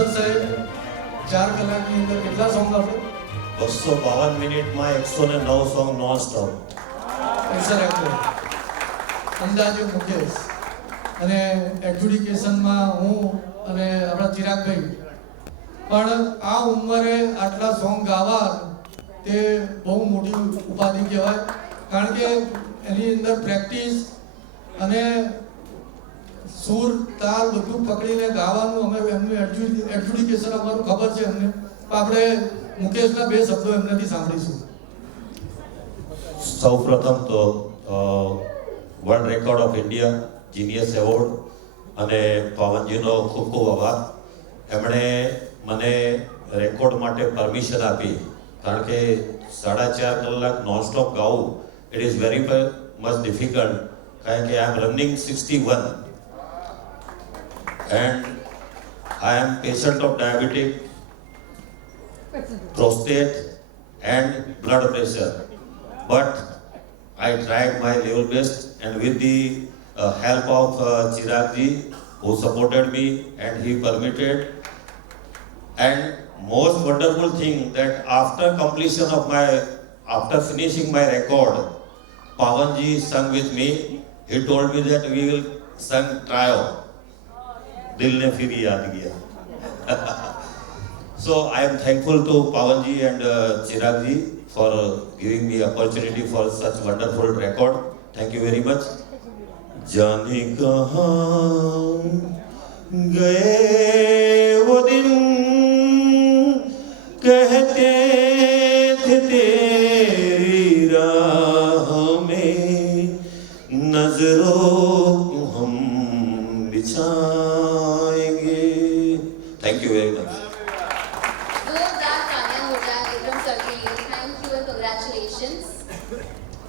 અફસર સાહેબ 4 કલાકની અંદર કેટલા સોંગ આપે? 252 મિનિટમાં 109 સોંગ નોન સ્ટોપ. પૈસા રાખો અંદાજે મુકેશ અને એડ્યુકેશનમાં હું અને આપણા ચિરાગભાઈ પણ આ ઉંમરે આટલા સોંગ ગાવા તે બહુ મોટી ઉપાધિ કહેવાય, કારણ કે એની અંદર પ્રેક્ટિસ અને સૂર તાલ બધું પકડીને ગાવાનું. અમે એમનું એડ્યુકેશન અમારું ખબર છે એમને, આપણે મુકેશના 2 શબ્દો એમનાથી સાંભળીશું. સૌપ્રથમ તો world record of India genius award અને પાવનજીનો ખૂબ ખૂબ આભાર. એમણે મને રેકોર્ડ માટે પરમિશન આપી, કારણ કે 4.5 કલાક નોનસ્ટોપ ગાવું it is very much difficult, કારણ કે I am running 61 and I am patient of diabetic, prostate and blood pressure, but I tried my level best, and with the help of Chirag ji, who supported me and he permitted. And most wonderful thing that after finishing my record, Pawan ji sang with me. He told me that we will sing trio. Dil ne fir yaad kiya. So I am thankful to Pawan ji and Chirag ji for giving me opportunity for such wonderful record. Thank you very much. जाने कहाँ गए वो दिन कहते थे तेरी राह में नजरों हम बिछा